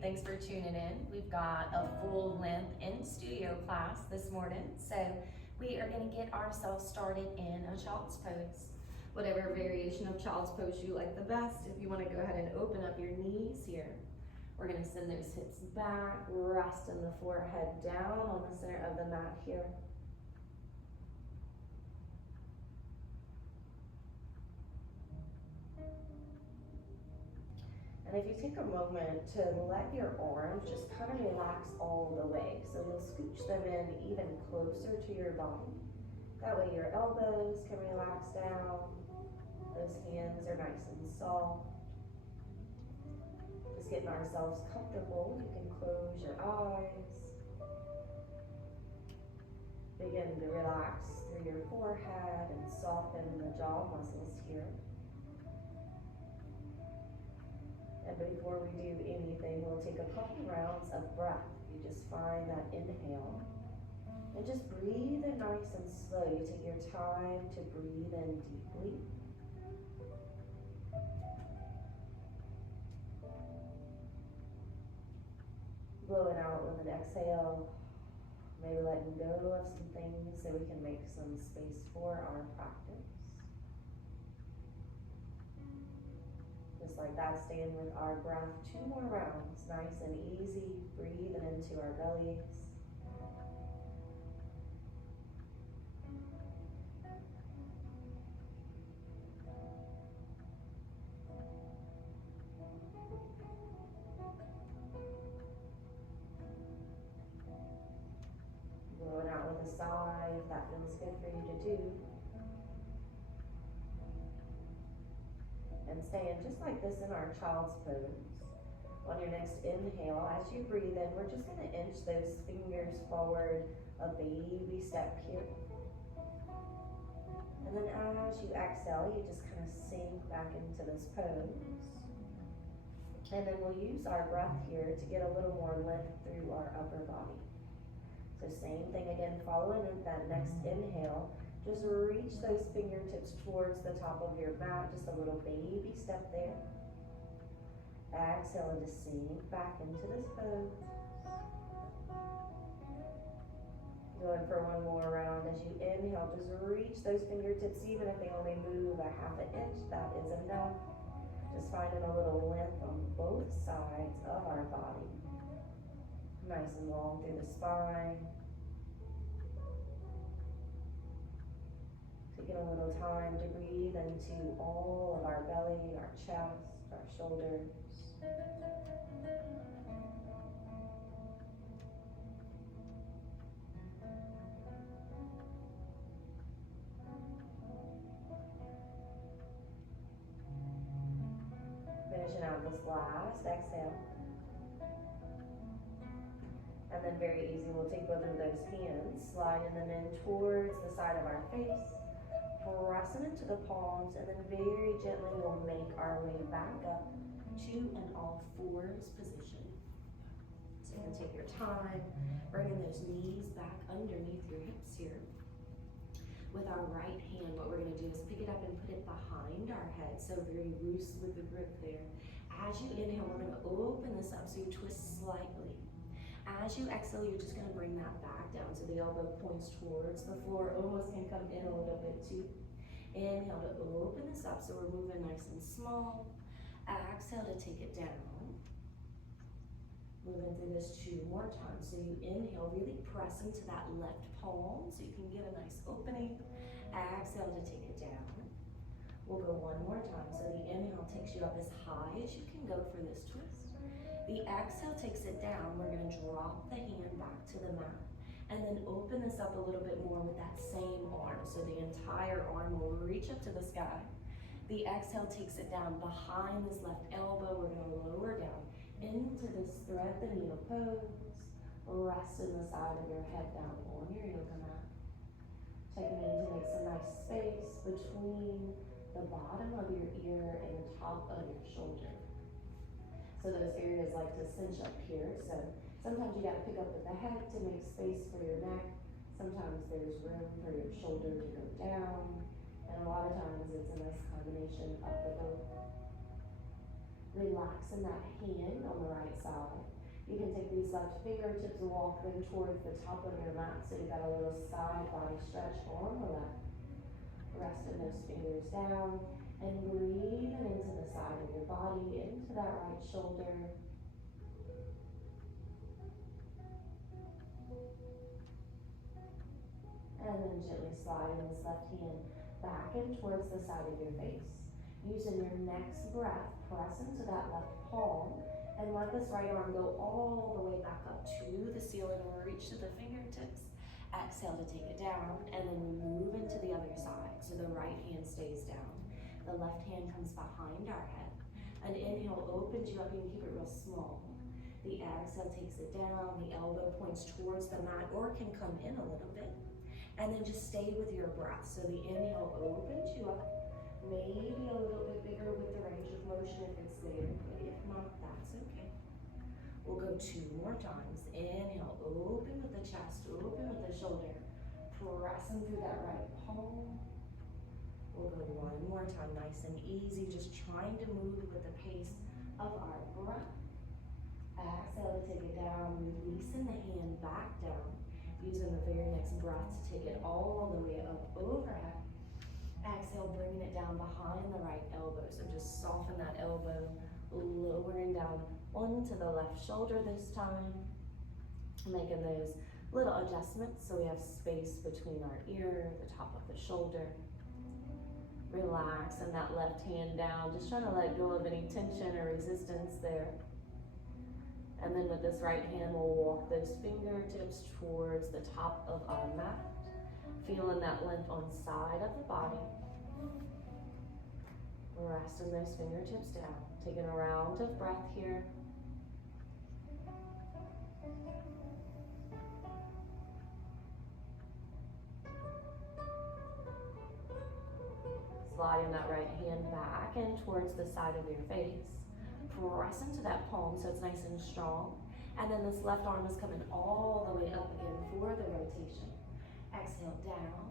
thanks for tuning in. We've got a full length in studio class this morning. So we are gonna get ourselves started in a child's pose. Whatever variation of child's pose you like the best. If you wanna go ahead and open up your knees here, we're gonna send those hips back, resting the forehead down on the center of the mat here. And if you take a moment to let your arms just kind of relax all the way. So you'll scooch them in even closer to your body. That way your elbows can relax down. Those hands are nice and soft. Just getting ourselves comfortable. You can close your eyes. Begin to relax through your forehead and soften the jaw muscles here. And before we do anything, we'll take a couple rounds of breath. You just find that inhale. And just breathe in nice and slow. You take your time to breathe in deeply. Blow it out with an exhale. Maybe letting go of some things so we can make some space for our practice. Just like that, staying with our breath. 2 more rounds, nice and easy. Breathing into our bellies. Blowing out with a sigh if that feels good for you to do. And staying just like this in our child's pose. On your next inhale, as you breathe in, we're just gonna inch those fingers forward, a baby step here. And then as you exhale, you just kind of sink back into this pose. And then we'll use our breath here to get a little more lift through our upper body. So same thing again, following that next inhale. Just reach those fingertips towards the top of your mat, just a little baby step there. Exhale and just sink back into this pose. Going for one more round. As you inhale, just reach those fingertips, even if they only move a ½ inch, that is enough. Just finding a little length on both sides of our body. Nice and long through the spine. Taking a little time to breathe into all of our belly, our chest, our shoulders. Finishing out this last exhale. And then very easy, we'll take both of those hands, sliding them in towards the side of our face. Pressing into the palms, and then very gently we'll make our way back up to an all fours position. So you can take your time, bringing those knees back underneath your hips here. With our right hand, what we're gonna do is pick it up and put it behind our head, so very loose with the grip there. As you inhale, we're gonna open this up so you twist slightly. As you exhale, you're just gonna bring that back down so the elbow points towards the floor, almost can come in a little bit too. Inhale to open this up so we're moving nice and small. Exhale to take it down. Moving through this 2 more times. So you inhale, really press into that left palm so you can get a nice opening. Exhale to take it down. We'll go 1 more time. So the inhale takes you up as high as you can go for this twist. The exhale takes it down. We're gonna drop the hand back to the mat and then open this up a little bit more with that same arm. So the entire arm will reach up to the sky. The exhale takes it down behind this left elbow. We're gonna lower down into this thread the needle pose. Resting the side of your head down on your yoga mat. Checking in to make some nice space between the bottom of your ear and the top of your shoulder. So those areas like to cinch up here. So sometimes you gotta pick up with the head to make space for your neck. Sometimes there's room for your shoulder to go down. And a lot of times it's a nice combination of the both. Relaxing that hand on the right side. You can take these left fingertips and walk them towards the top of your mat so you've got a little side body stretch on the left. Resting those fingers down and breathing into the side of your body, into that right shoulder. And then gently sliding this left hand back and towards the side of your face. Using your next breath, press into that left palm and let this right arm go all the way back up to the ceiling or reach to the fingertips. Exhale to take it down, and then we move into the other side. So the right hand stays down. The left hand comes behind our head. An inhale opens you up, you can keep it real small. The exhale takes it down, the elbow points towards the mat or can come in a little bit. And then just stay with your breath. So the inhale opens you up, maybe a little bit bigger with the range of motion if it's there, but if not, that's okay. We'll go 2 more times. Inhale, open with the chest, open with the shoulder, pressing through that right palm. We'll go 1 more time, nice and easy, just trying to move with the pace of our breath. Exhale to take it down, releasing the hand back down, using the very next breath to take it all the way up overhead. Exhale, bringing it down behind the right elbow. So just soften that elbow, lowering down onto the left shoulder this time. Making those little adjustments so we have space between our ear, the top of the shoulder. Relaxing that left hand down, just trying to let go of any tension or resistance there. And then with this right hand, we'll walk those fingertips towards the top of our mat, feeling that length on side of the body. Resting those fingertips down, taking a round of breath here. Sliding that right hand back and towards the side of your face. Press into that palm so it's nice and strong. And then this left arm is coming all the way up again for the rotation. Exhale down,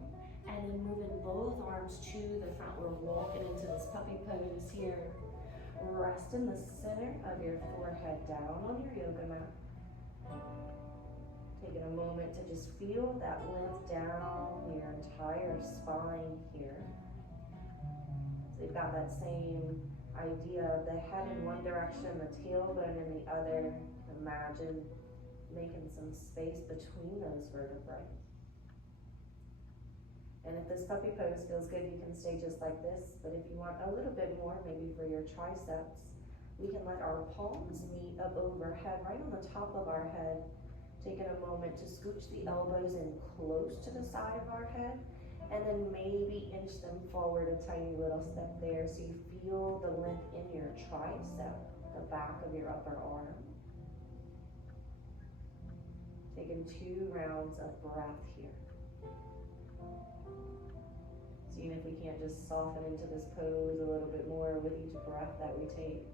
and then moving both arms to the front. We're walking into this puppy pose here. Rest in the center of your forehead down on your yoga mat. Taking a moment to just feel that length down your entire spine here. So you've got that same idea of the head in one direction, the tailbone in the other. Imagine making some space between those vertebrae. And if this puppy pose feels good, you can stay just like this. But if you want a little bit more, maybe for your triceps, we can let our palms meet up overhead, right on the top of our head. Taking a moment to scooch the elbows in close to the side of our head. And then maybe inch them forward a tiny little step there so you feel the length in your tricep, the back of your upper arm. Taking 2 rounds of breath here. Seeing if we can't just soften into this pose a little bit more with each breath that we take.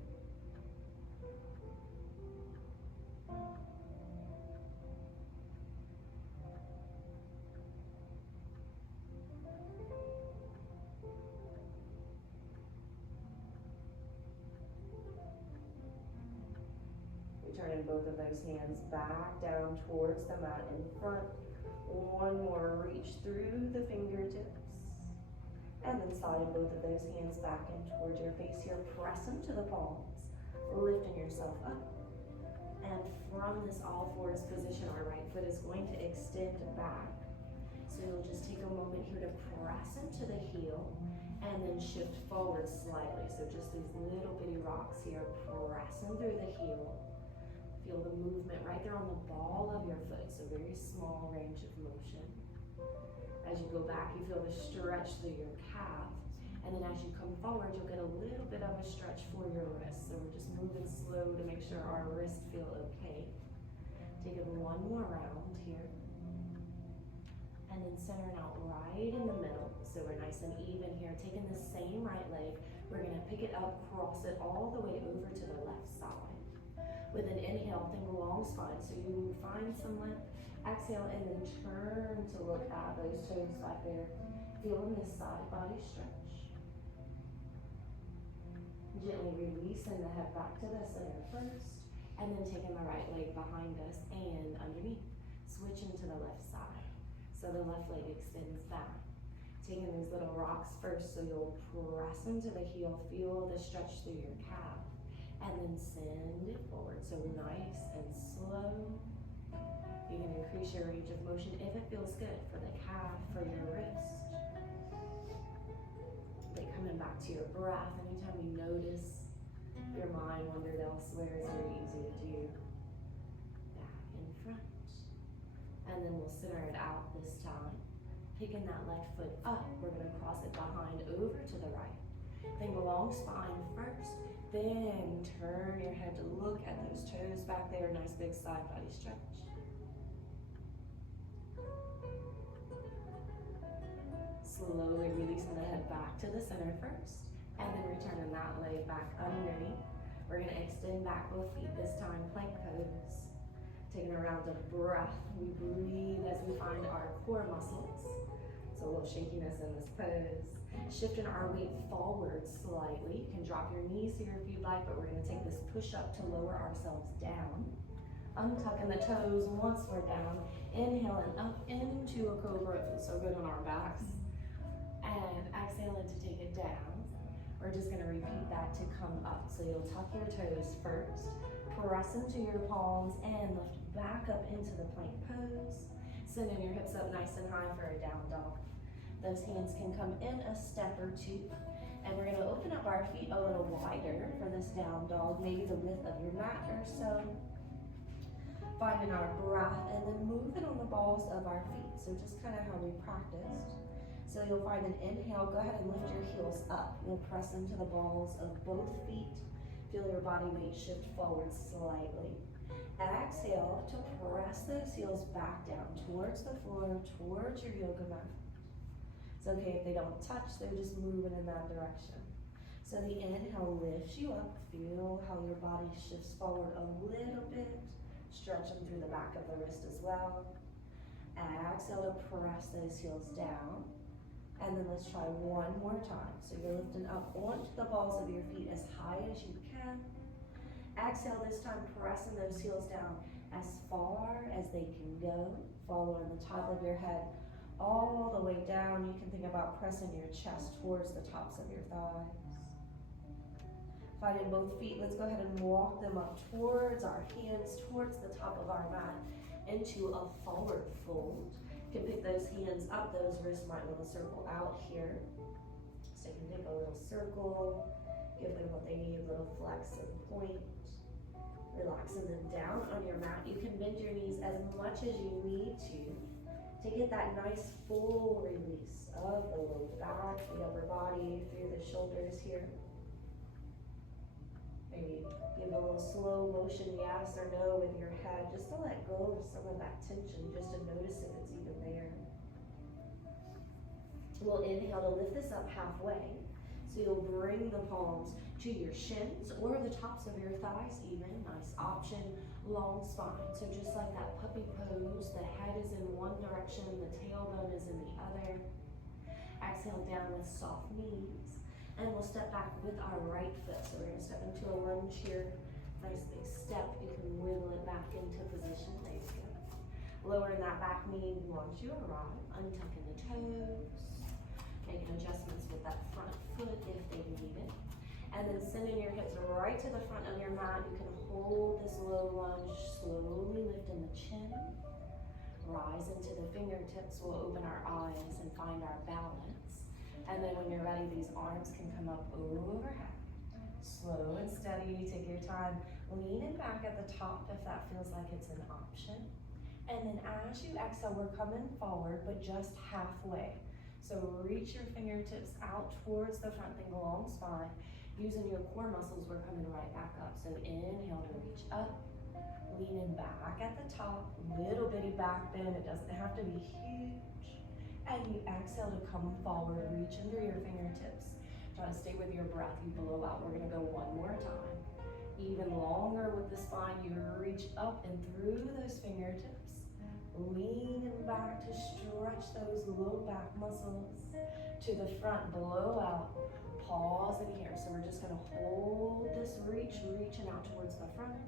Turning both of those hands back down towards the mat in front. 1 more reach through the fingertips. And then sliding both of those hands back in towards your face here. Press into the palms, lifting yourself up. And from this all fours position, our right foot is going to extend back. So you'll just take a moment here to press into the heel and then shift forward slightly. So just these little bitty rocks here, pressing through the heel. Feel the movement right there on the ball of your foot, so very small range of motion. As you go back, you feel the stretch through your calf, and then as you come forward, you'll get a little bit of a stretch for your wrist. So we're just moving slow to make sure our wrists feel okay. Taking 1 more round here, and then centering out right in the middle, so we're nice and even here. Taking the same right leg, we're gonna pick it up, cross it all the way over to the left side. With an inhale, think long spine, so you find some length. Exhale, and then turn to look at those toes back there. Feeling this side body stretch. Gently releasing the head back to the center first, and then taking the right leg behind us and underneath. Switching to the left side. So the left leg extends back. Taking these little rocks first, so you'll press into the heel, feel the stretch through your calf, and then send it forward. So nice and slow. You can increase your range of motion if it feels good for the calf, for your wrist. But coming back to your breath, anytime you notice your mind wandered elsewhere, it's very easy to do. Back in front. And then we'll center it out this time. Picking that left foot up, we're going to cross it behind over to the right. Think long spine first, then turn your head to look at those toes back there. Nice big side body stretch. Slowly releasing the head back to the center first, and then returning that leg back underneath. We're going to extend back both feet this time, plank pose. Taking a round of breath. We breathe as we find our core muscles. So a little shakiness in this pose. Shifting our weight forward slightly. You can drop your knees here if you'd like, but we're going to take this push up to lower ourselves down. Untucking the toes once we're down. Inhaling up into a cobra. It feels so good on our backs. And exhaling to take it down. We're just going to repeat that to come up. So you'll tuck your toes first, press into your palms, and lift back up into the plank pose. Sending your hips up nice and high for a down dog. Those hands can come in a step or two. And we're going to open up our feet a little wider for this down dog, maybe the width of your mat or so. Finding our breath and then moving on the balls of our feet. So just kind of how we practiced. So you'll find an inhale, go ahead and lift your heels up. You'll press into the balls of both feet. Feel your body weight shift forward slightly. Exhale to press those heels back down towards the floor, towards your yoga mat. It's okay if they don't touch, they're just moving in that direction. So the inhale lifts you up. Feel how your body shifts forward a little bit. Stretch them through the back of the wrist as well. Exhale to press those heels down. And then let's try one more time. So you're lifting up onto the balls of your feet as high as you can. Exhale this time, pressing those heels down as far as they can go. Following the top of your head all the way down. You can think about pressing your chest towards the tops of your thighs. Finding both feet, let's go ahead and walk them up towards our hands, towards the top of our mat, into a forward fold. You can pick those hands up, those wrists might want to circle out here. So you can pick a little circle, give them what they need, a little flex and point. Relaxing them down on your mat. You can bend your knees as much as you need to get that nice full release of the low back, the upper body, through the shoulders here. Maybe give a little slow motion yes or no with your head, just to let go of some of that tension, just to notice if it's even there. We'll inhale to lift this up halfway. So you'll bring the palms to your shins or the tops of your thighs even. Nice option, long spine. So just like that puppy pose, the head is in one direction, the tailbone is in the other. Exhale down with soft knees. And we'll step back with our right foot. So we're going to step into a lunge here. Nice big step. You can wiggle it back into position. There you go. Lowering that back knee once you arrive. Untucking the toes. Making adjustments with that front foot if they need it. And then sending your hips right to the front of your mat. You can hold this low lunge. Slowly lifting the chin. Rise into the fingertips. We'll open our eyes and find our balance. And then when you're ready, these arms can come up overhead. Slow and steady, take your time. Leaning back at the top if that feels like it's an option. And then as you exhale, we're coming forward, but just halfway. So reach your fingertips out towards the front, think long spine. Using your core muscles, we're coming right back up. So inhale to reach up, leaning back at the top, little bitty back bend. It doesn't have to be huge. And you exhale to come forward, reach under your fingertips. Try to stay with your breath, you blow out. We're gonna go one more time. Even longer with the spine, you reach up and through those fingertips. Leaning back to stretch those low back muscles. To the front, blow out. Pause in here. So we're just gonna hold this reach, reaching out towards the front.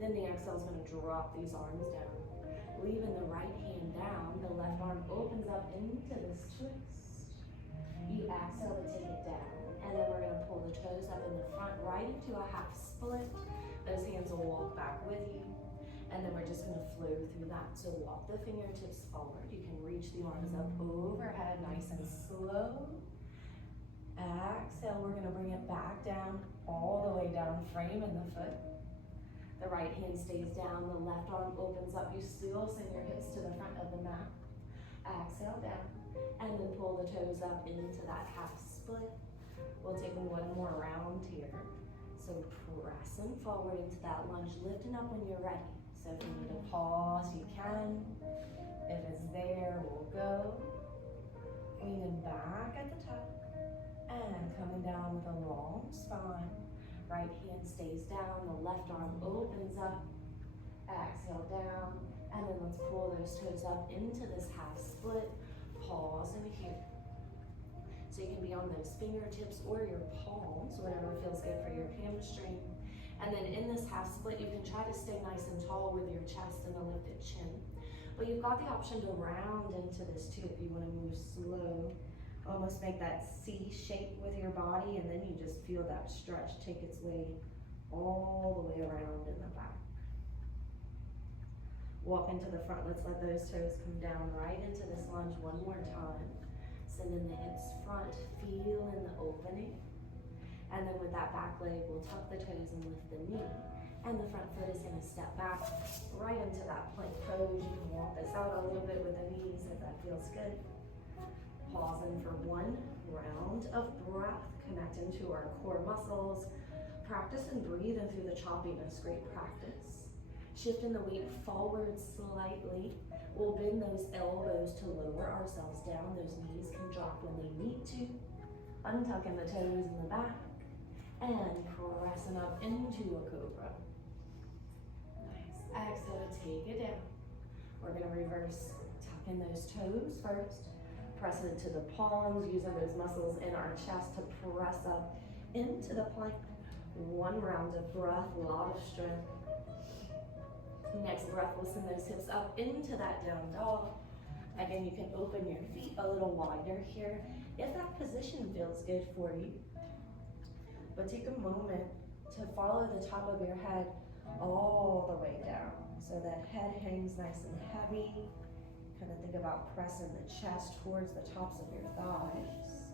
Then the exhale is gonna drop these arms down. Leaving the right hand down, the left arm opens up into this twist. You exhale to take it down, and then we're gonna pull the toes up in the front, right into a half split. Those hands will walk back with you. And then we're just gonna flow through that. So walk the fingertips forward. You can reach the arms up overhead, nice and slow. Exhale, we're gonna bring it back down, all the way down, framing the foot. The right hand stays down, the left arm opens up. You still send your hips to the front of the mat. Exhale down, and then pull the toes up into that half split. We'll take one more round here. So pressing forward into that lunge, lifting up when you're ready. So if you need to pause, you can. If it's there, we'll go. Leaning back at the top and coming down with a long spine. Right hand stays down, the left arm opens up. Exhale down, and then let's pull those toes up into this half split. Pause in here. So you can be on those fingertips or your palms, whatever feels good for your hamstring. And then in this half split, you can try to stay nice and tall with your chest and a lifted chin. But you've got the option to round into this too if you want to move slow. Almost make that C shape with your body, and then you just feel that stretch take its way all the way around in the back. Walk into the front. Let's let those toes come down right into this lunge one more time. Sending the hips front, feel in the opening. And then with that back leg, we'll tuck the toes and lift the knee. And the front foot is gonna step back right into that plank pose. You can walk this out a little bit with the knees if that feels good. Pausing for one round of breath, connecting to our core muscles. Practice and breathing through the choppiness, great practice. Shifting the weight forward slightly. We'll bend those elbows to lower ourselves down. Those knees can drop when they need to. Untucking the toes in the back. And pressing up into a cobra. Nice. Exhale to take it down. We're gonna reverse, tucking those toes first. Press into the palms, using those muscles in our chest to press up into the plank. One round of breath, a lot of strength. Next breath, we'll send those hips up into that down dog. Again, you can open your feet a little wider here if that position feels good for you. But take a moment to follow the top of your head all the way down. So that head hangs nice and heavy. Kind of think about pressing the chest towards the tops of your thighs.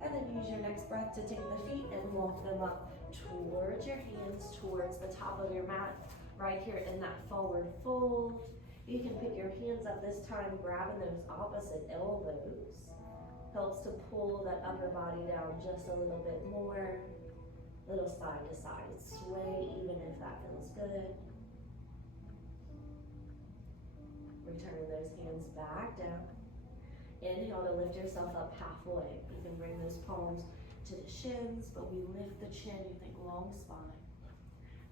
And then use your next breath to take the feet and walk them up towards your hands, towards the top of your mat. Right here in that forward fold. You can pick your hands up this time, grabbing those opposite elbows. Helps to pull that upper body down just a little bit more. Little side to side sway, even if that feels good. Return those hands back down. Inhale to lift yourself up halfway. You can bring those palms to the shins, but we lift the chin, you think long spine.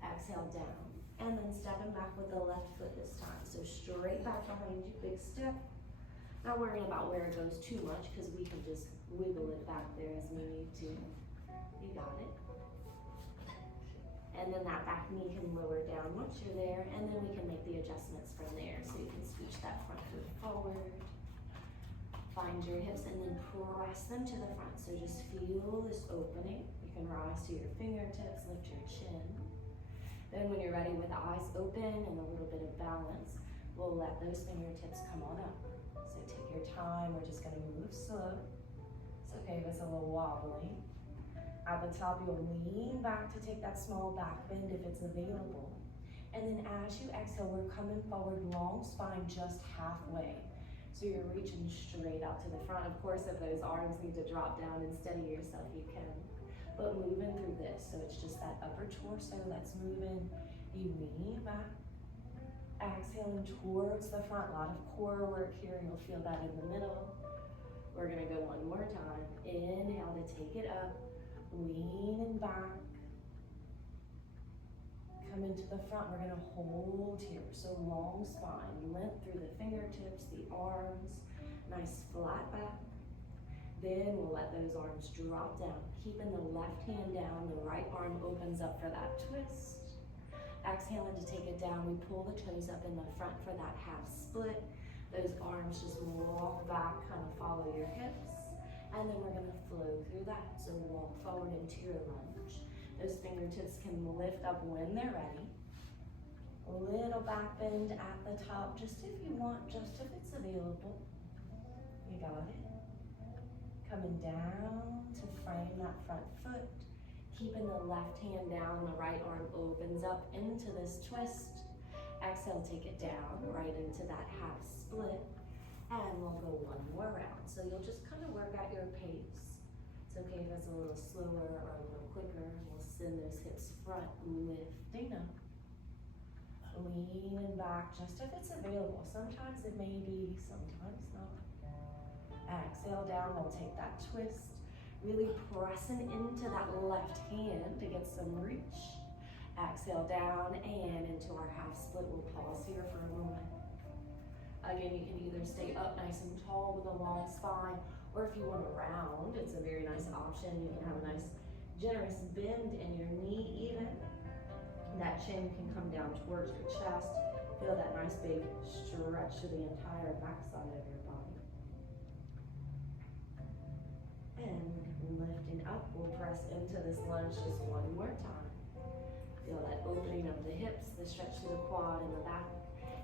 Exhale down, and then stepping back with the left foot this time. So straight back behind you, big step. Not worrying about where it goes too much, because we can just wiggle it back there as we need to. You got it. And then that back knee can lower down once you're there, and then we can make the adjustments from there. So you can scooch that front foot forward. Find your hips and then press them to the front. So just feel this opening. You can rise to your fingertips, lift your chin. Then when you're ready with the eyes open and a little bit of balance, we'll let those fingertips come on up. So take your time, we're just gonna move slow. It's okay if it's a little wobbly. At the top, you'll lean back to take that small back bend if it's available. And then as you exhale, we're coming forward, long spine just halfway. So you're reaching straight out to the front. Of course, if those arms need to drop down and steady yourself, you can. But moving through this, so it's just that upper torso that's moving. You lean back. Exhaling towards the front, a lot of core work here. You'll feel that in the middle. We're gonna go one more time. Inhale to take it up, leaning back. come into the front, we're gonna hold here. So long spine, length through the fingertips, the arms, nice flat back. Then we'll let those arms drop down, keeping the left hand down, the right arm opens up for that twist. Exhaling to take it down, we pull the toes up in the front for that half split. Those arms just walk back, kind of follow your hips. And then we're gonna flow through that. So walk forward into your lunge. Those fingertips can lift up when they're ready. A little back bend at the top, just if you want, just if it's available. You got it. Coming down to frame that front foot. Keeping the left hand down, the right arm opens up into this twist. Exhale, take it down, right into that half split. And we'll go one more round. So you'll just kind of work at your pace. It's okay if it's a little slower or a little quicker. We'll send those hips front, lifting up. Leaning back, just if it's available. Sometimes it may be, sometimes not. Exhale down, we'll take that twist. Really pressing into that left hand to get some reach. Exhale down and into our half split. We'll pause here for a moment. Again, you can either stay up nice and tall with a long spine, or if you want to round, it's a very nice option. You can have a nice generous bend in your knee even. That chin can come down towards your chest. Feel that nice big stretch to the entire backside of your body. And lifting up, we'll press into this lunge just one more time. Feel that opening of the hips, the stretch to the quad and the back.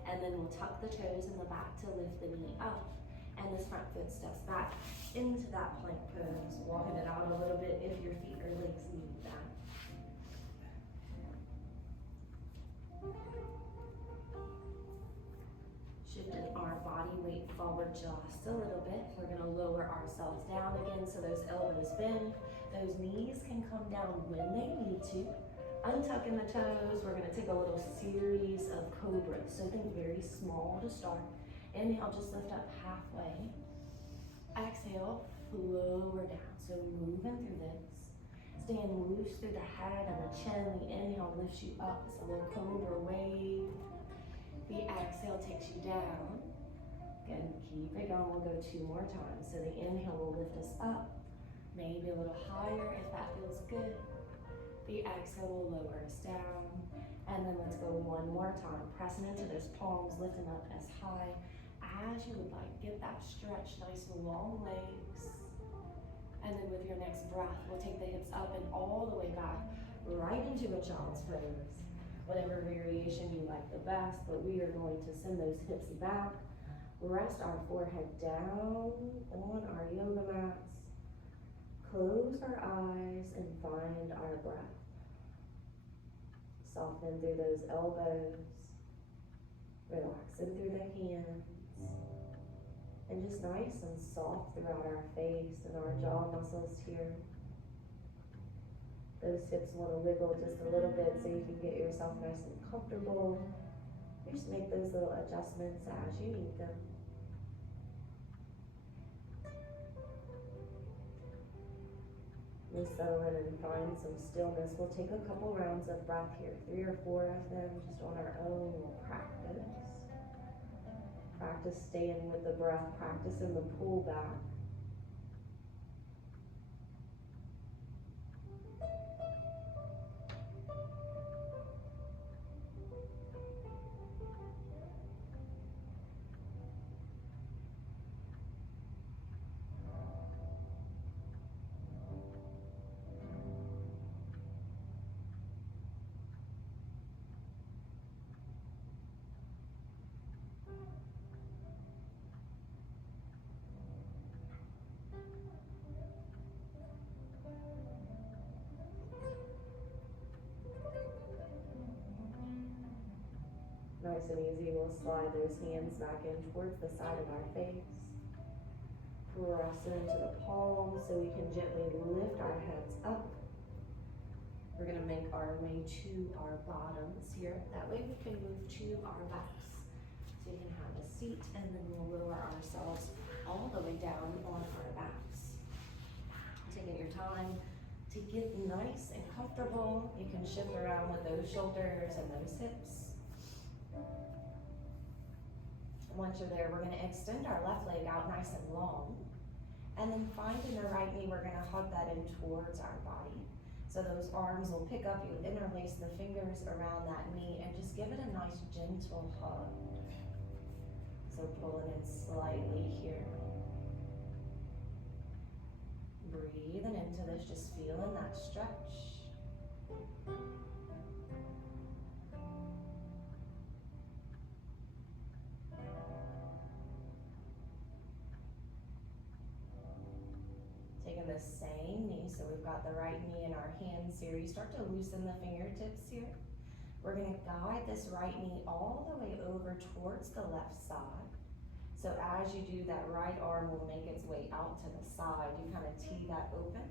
And then we'll tuck the toes in the back to lift the knee up. And this front foot steps back into that plank pose. Walking it out a little bit if your feet or legs need that. Shifting our body weight forward just a little bit. We're gonna lower ourselves down again so those elbows bend. Those knees can come down when they need to. Untucking the toes, we're gonna take a little series of cobras. So think very small to start. Inhale, just lift up halfway. Exhale, lower down. So moving through this. Staying loose through the head and the chin. The inhale lifts you up. It's a little cobra wave. The exhale takes you down. Again, keep it going. We'll go 2 more times. So the inhale will lift us up. Maybe a little higher if that feels good. The exhale will lower us down. And then let's go 1 more time. Pressing into those palms, lifting up as high as you would like. Get that stretch, nice long legs. And then with your next breath, we'll take the hips up and all the way back, right into a child's pose. Whatever variation you like the best, but we are going to send those hips back. Rest our forehead down on our yoga mats. Close our eyes and find our breath. Soften through those elbows. Relaxing through the hands. And just nice and soft throughout our face and our jaw muscles here. Those hips want to wiggle just a little bit so you can get yourself nice and comfortable. You just make those little adjustments as you need them. We settle in and find some stillness. We'll take a couple rounds of breath here, 3 or 4 of them just on our own. We'll practice. Practice staying with the breath, practicing the pull back. Nice and easy, we'll slide those hands back in towards the side of our face. Press into the palms so we can gently lift our heads up. We're gonna make our way to our bottoms here. That way we can move to our backs. So you can have a seat and then we'll lower ourselves all the way down on our backs. Taking your time, To get nice and comfortable, you can shift around with those shoulders and those hips. Once you're there, we're gonna extend our left leg out nice and long. And then finding the right knee, we're gonna hug that in towards our body. So those arms will pick up, you interlace the fingers around that knee and just give it a nice gentle hug. So pulling in slightly here. Breathing into this, just feeling that stretch. Taking the same knee, so we've got the right knee in our hands here. You start to loosen the fingertips here. We're gonna guide this right knee all the way over towards the left side. So as you do, that right arm will make its way out to the side. You kind of tee that open.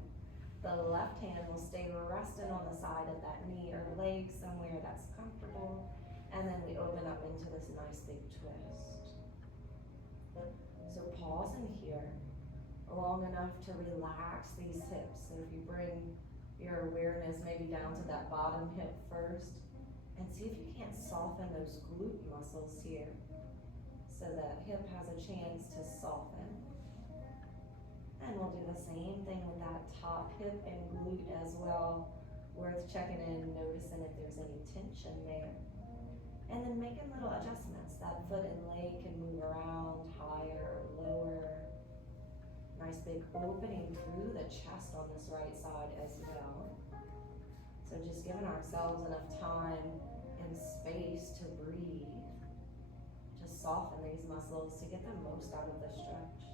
The left hand will stay resting on the side of that knee or leg somewhere that's comfortable. And then we open up into this nice big twist. So pause in here long enough to relax these hips. So if you bring your awareness maybe down to that bottom hip first, and see if you can't soften those glute muscles here so that hip has a chance to soften. And we'll do the same thing with that top hip and glute as well. Worth checking in, noticing if there's any tension there. And then making little adjustments. That foot and leg can move around higher or lower. Nice big opening through the chest on this right side as well. So just giving ourselves enough time and space to breathe. Just soften these muscles to get the most out of the stretch.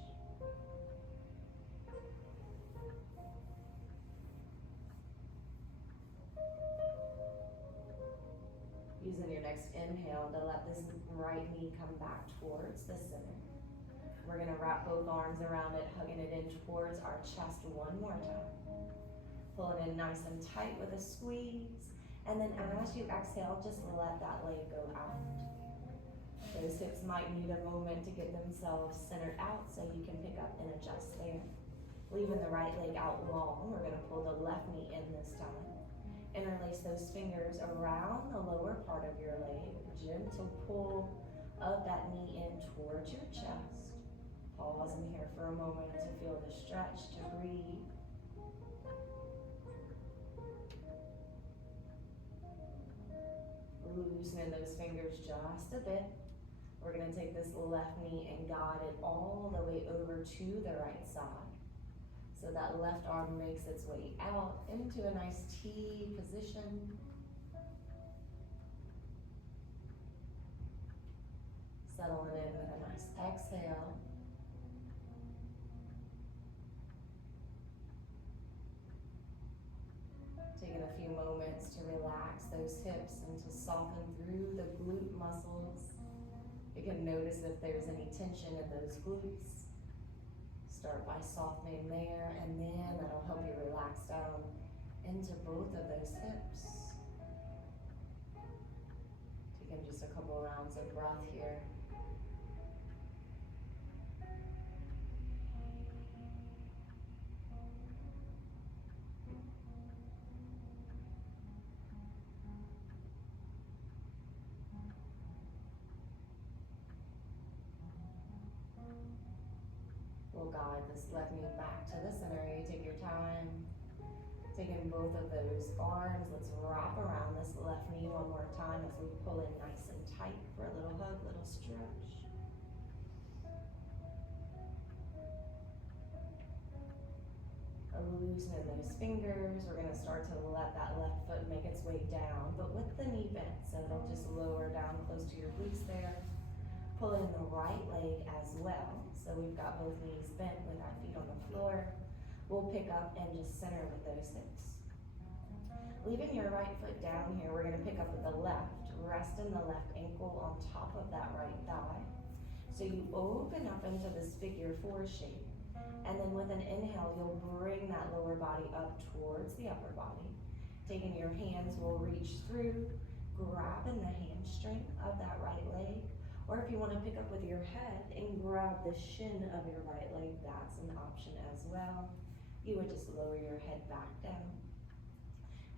Using your next inhale to let this right knee come back towards the center. We're gonna wrap both arms around it, hugging it in towards our chest one more time. Pulling in nice and tight with a squeeze. And then as you exhale, just let that leg go out. Those hips might need a moment to get themselves centered out, so you can pick up and adjust there. Leaving the right leg out long, we're gonna pull the left knee in this time. Interlace those fingers around the lower part of your leg. Gentle pull of that knee in towards your chest. Pause in here for a moment to feel the stretch, to breathe. Loosening those fingers just a bit. We're gonna take this left knee and guide it all the way over to the right side. So that left arm makes its way out into a nice T position. Settling in with a nice exhale. Taking a few moments to relax those hips and to soften through the glute muscles. You can notice if there's any tension in those glutes. Start by softening there, and then that'll help you relax down into both of those hips. Taking just a couple rounds of breath here. We'll guide this left knee back to the center. You take your time. Taking both of those arms, let's wrap around this left knee one more time as we pull in nice and tight for a little hug, little stretch. Loosening those fingers, we're gonna start to let that left foot make its way down, but with the knee bent, so it'll just lower down close to your glutes there. Pull in the right leg as well. So we've got both knees bent with our feet on the floor. We'll pick up and just center with those hips. Leaving your right foot down here, we're gonna pick up with the left, resting the left ankle on top of that right thigh. So you open up into this figure four shape. And then with an inhale, you'll bring that lower body up towards the upper body. Taking your hands, will reach through, grabbing the hamstring of that right leg. Or if you want to pick up with your head and grab the shin of your right leg, that's an option as well. you would just lower your head back down.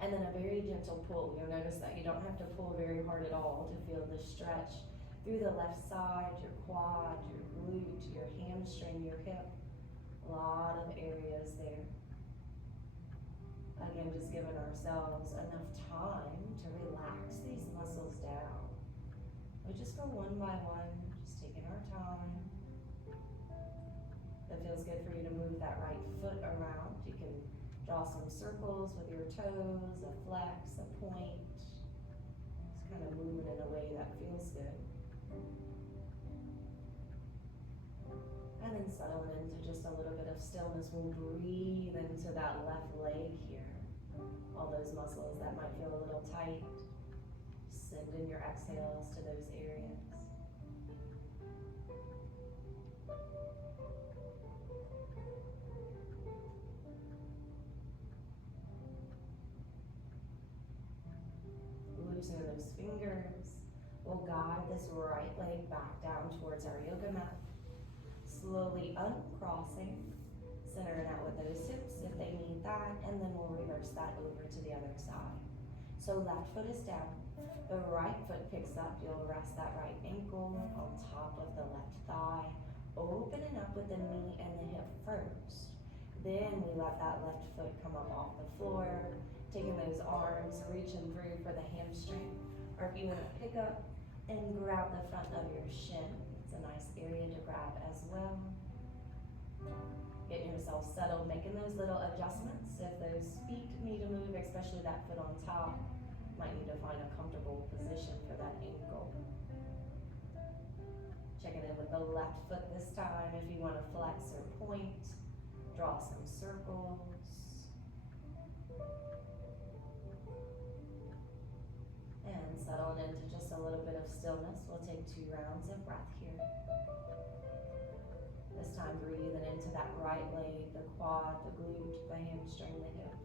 And then a very gentle pull. You'll notice that you don't have to pull very hard at all to feel the stretch through the left side, your quad, your glute, your hamstring, your hip. A lot of areas there. Again, just giving ourselves enough time to relax these muscles down. We just go one by one, just taking our time. If it feels good for you to move that right foot around, you can draw some circles with your toes, a flex, a point. Just kind of moving in a way that feels good. And then settling into just a little bit of stillness. We'll breathe into that left leg here. All those muscles that might feel a little tight. Send in your exhales to those areas. Loosening those fingers. We'll guide this right leg back down towards our yoga mat. Slowly uncrossing, centering out with those hips if they need that, and then we'll reverse that over to the other side. So left foot is down, the right foot picks up. You'll rest that right ankle on top of the left thigh, opening up with the knee and the hip first. Then we let that left foot come up off the floor, taking those arms, reaching through for the hamstring, or if you want to pick up and grab the front of your shin. It's a nice area to grab as well. Getting yourself settled, making those little adjustments. If those feet need to move, especially that foot on top, might need to find a comfortable position for that ankle. Checking in with the left foot this time. If you want to flex or point, draw some circles. And settling into just a little bit of stillness. We'll take 2 rounds of breath here. This time breathing into that right leg, the quad, the glute, the hamstring, the hip.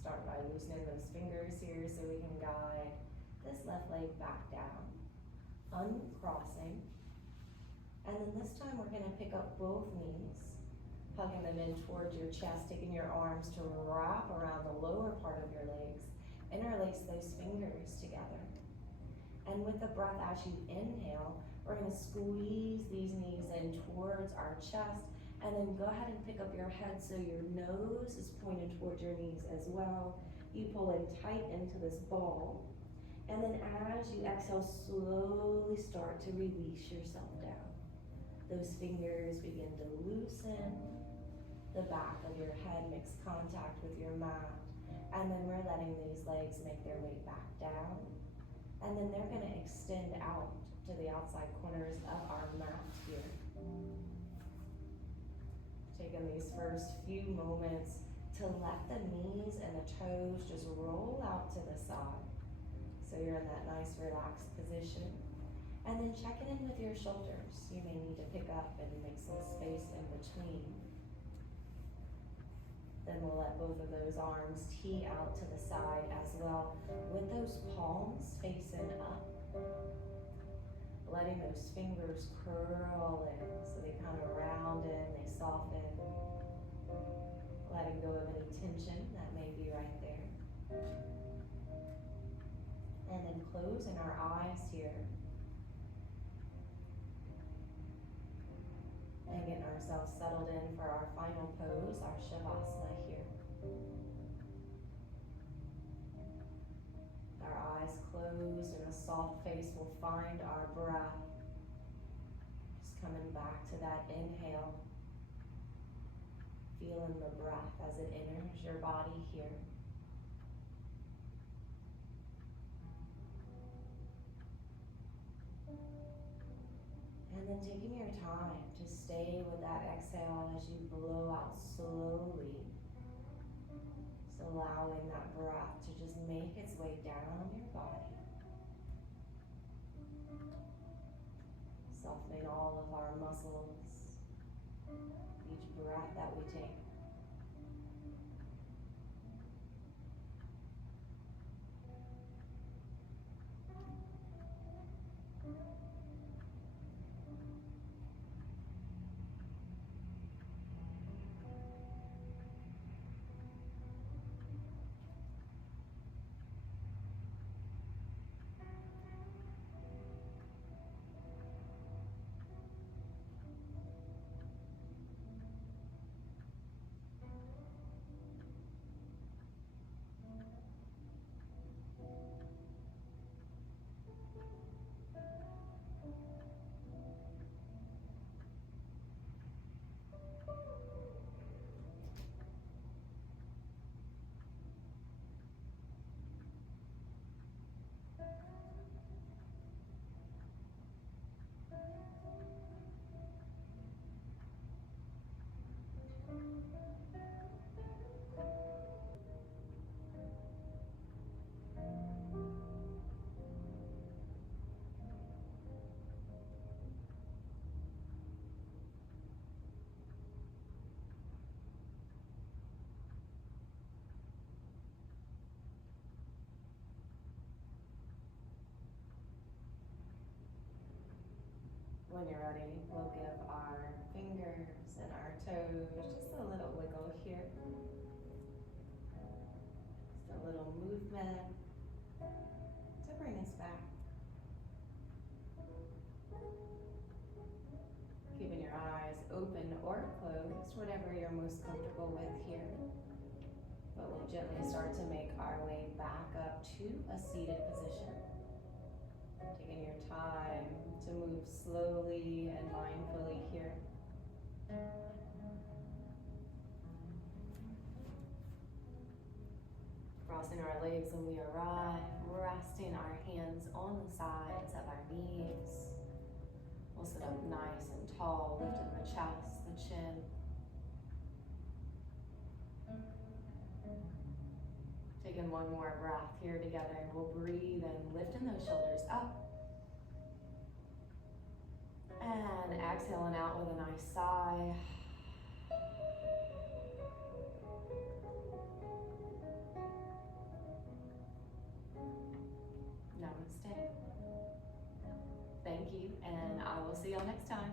Start by loosening those fingers here so we can guide this left leg back down, uncrossing. And then this time we're going to pick up both knees, hugging them in towards your chest, taking your arms to wrap around the lower part of your legs, interlace those fingers together. And with the breath, as you inhale, we're going to squeeze these knees in towards our chest. And then go ahead and pick up your head so your nose is pointed towards your knees as well. You pull in tight into this ball. And then as you exhale, slowly start to release yourself down. Those fingers begin to loosen. The back of your head makes contact with your mat. And then we're letting these legs make their way back down. And then they're going to extend out to the outside corners of our mat here. Taking these first few moments to let the knees and the toes just roll out to the side. So you're in that nice relaxed position. And then checking in with your shoulders. You may need to pick up and make some space in between. Then we'll let both of those arms tee out to the side as well, with those palms facing up. Letting those fingers curl in so they kind of round in, they soften. Letting go of any tension that may be right there. And then closing our eyes here. And getting ourselves settled in for our final pose, our Shavasana here. Our eyes closed and a soft face will find our breath. Just coming back to that inhale. Feeling the breath as it enters your body here. And then taking your time to stay with that exhale as you blow out slowly. Just allowing that breath to just make its way down your body. Softening all of our muscles, each breath that we take. When you're ready, we'll give our fingers and our toes just a little wiggle here. Just a little movement to bring us back. Keeping your eyes open or closed, whatever you're most comfortable with here. But we'll gently start to make our way back up to a seated position. Taking your time to move slowly and mindfully here. Crossing our legs when we arrive, resting our hands on the sides of our knees. We'll sit up nice and tall, lifting the chest, the chin. Taking one more breath here together. We'll breathe in, lifting those shoulders up. And exhaling out with a nice sigh. Namaste. Thank you, and I will see y'all next time.